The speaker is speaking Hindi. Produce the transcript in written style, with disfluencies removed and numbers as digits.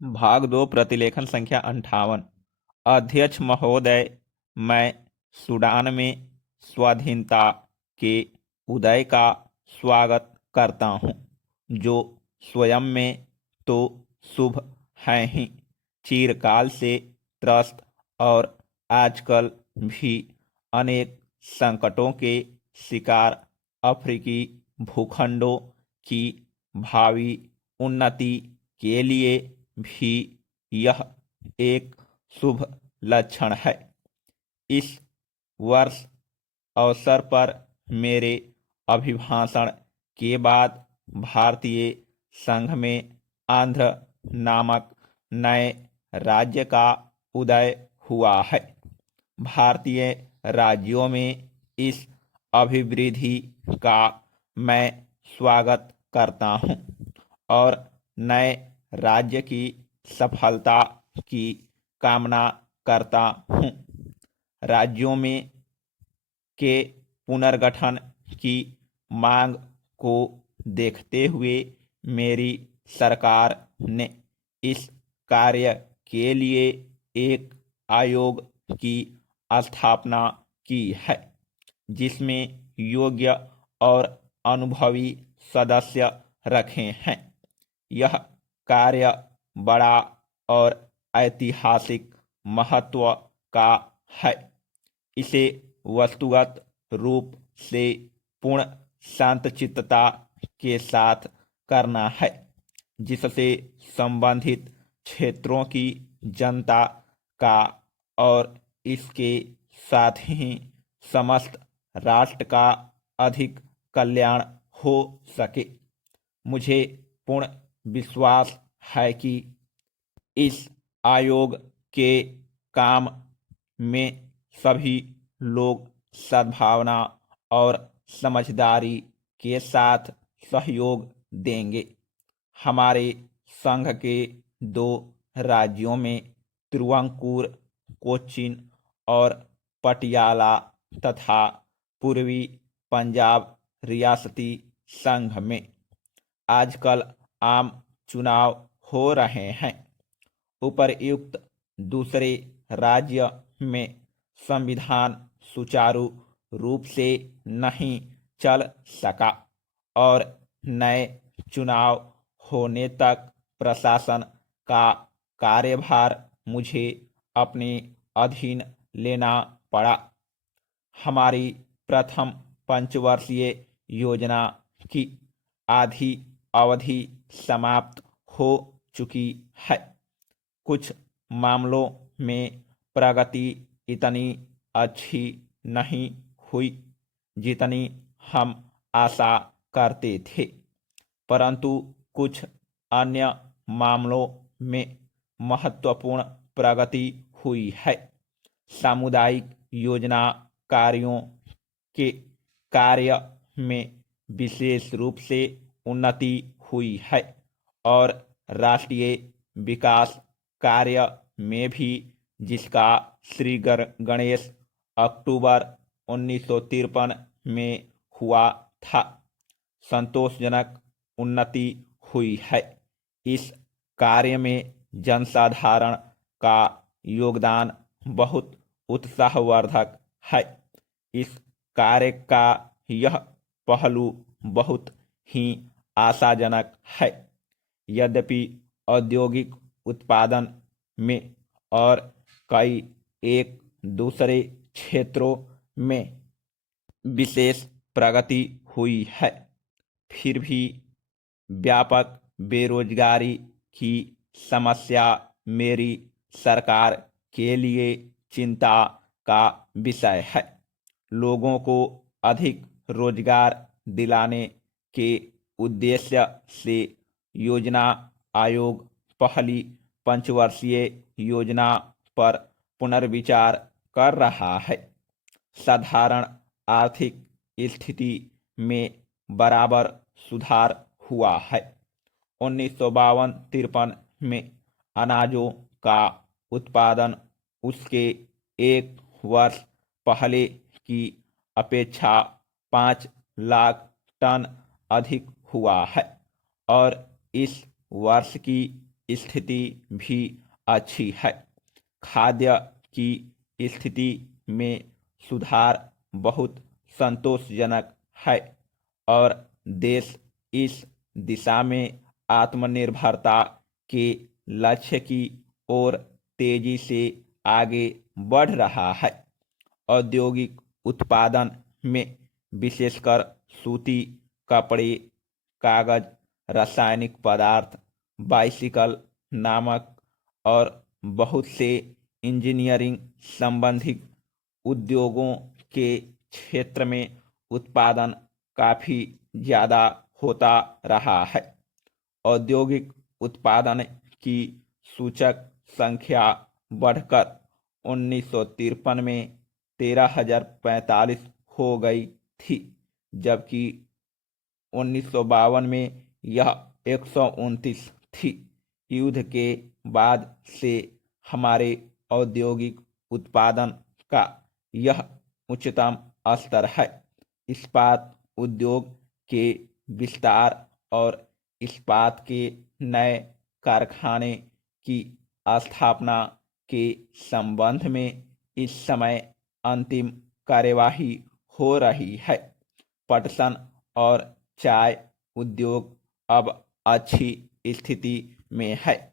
भाग 2 प्रतिलेखन संख्या 58। अध्यक्ष महोदय, मैं सूडान में स्वाधीनता के उदय का स्वागत करता हूँ, जो स्वयं में तो शुभ है ही, चिरकाल से त्रस्त और आजकल भी अनेक संकटों के शिकार अफ्रीकी भूखंडों की भावी उन्नति के लिए भी यह एक शुभ लक्षण है। इस वर्ष अवसर पर मेरे अभिभाषण के बाद भारतीय संघ में आंध्र नामक नए राज्य का उदय हुआ है। भारतीय राज्यों में इस अभिवृद्धि का मैं स्वागत करता हूँ और नए राज्य की सफलता की कामना करता हूँ। राज्यों में के पुनर्गठन की मांग को देखते हुए मेरी सरकार ने इस कार्य के लिए एक आयोग की स्थापना की है, जिसमें योग्य और अनुभवी सदस्य रखे हैं। यह कार्य बड़ा और ऐतिहासिक महत्व का है। इसे वस्तुगत रूप से पूर्ण शांतचित्तता के साथ करना है, जिससे संबंधित क्षेत्रों की जनता का और इसके साथ ही समस्त राष्ट्र का अधिक कल्याण हो सके। मुझे पूर्ण विश्वास है कि इस आयोग के काम में सभी लोग सद्भावना और समझदारी के साथ सहयोग देंगे। हमारे संघ के 2 राज्यों में तिरुवंकुर, कोचीन और पटियाला तथा पूर्वी पंजाब रियासती संघ में आजकल आम चुनाव हो रहे हैं। उपर्युक्त दूसरे राज्य में संविधान सुचारू रूप से नहीं चल सका और नए चुनाव होने तक प्रशासन का कार्यभार मुझे अपने अधीन लेना पड़ा। हमारी प्रथम पंचवर्षीय योजना की आधी अवधि समाप्त हो चुकी है। कुछ मामलों में प्रगति इतनी अच्छी नहीं हुई जितनी हम आशा करते थे, परंतु कुछ अन्य मामलों में महत्वपूर्ण प्रगति हुई है। सामुदायिक योजना कार्यों के कार्य में विशेष रूप से उन्नति हुई है और राष्ट्रीय विकास कार्य में भी, जिसका श्री गणेश अक्टूबर 1953 में हुआ था, संतोषजनक उन्नति हुई है। इस कार्य में जनसाधारण का योगदान बहुत उत्साहवर्धक है। इस कार्य का यह पहलू बहुत ही आशाजनक है। यद्यपि औद्योगिक उत्पादन में और कई एक दूसरे क्षेत्रों में विशेष प्रगति हुई है, फिर भी व्यापक बेरोजगारी की समस्या मेरी सरकार के लिए चिंता का विषय है। लोगों को अधिक रोजगार दिलाने के उद्देश्य से योजना आयोग पहली पंचवर्षीय योजना पर पुनर्विचार कर रहा है। साधारण आर्थिक स्थिति में बराबर सुधार हुआ है। 1952-53 में अनाजों का उत्पादन उसके एक वर्ष पहले की अपेक्षा 5 लाख टन अधिक हुआ है और इस वर्ष की स्थिति भी अच्छी है। खाद्य की स्थिति में सुधार बहुत संतोषजनक है और देश इस दिशा में आत्मनिर्भरता के लक्ष्य की ओर तेजी से आगे बढ़ रहा है। औद्योगिक उत्पादन में विशेषकर सूती कपड़े, कागज, रासायनिक पदार्थ, बाइसिकल नामक और बहुत से इंजीनियरिंग संबंधित उद्योगों के क्षेत्र में उत्पादन काफ़ी ज़्यादा होता रहा है। औद्योगिक उत्पादन की सूचक संख्या बढ़कर 1953 में 13,045 हो गई थी, जबकि 1952 में यह 129 थी। युद्ध के बाद से हमारे औद्योगिक उत्पादन का यह उच्चतम स्तर है। इस्पात उद्योग के विस्तार और इस्पात के नए कारखाने की स्थापना के संबंध में इस समय अंतिम कार्यवाही हो रही है। पटसन और चाय उद्योग अब अच्छी स्थिति में है।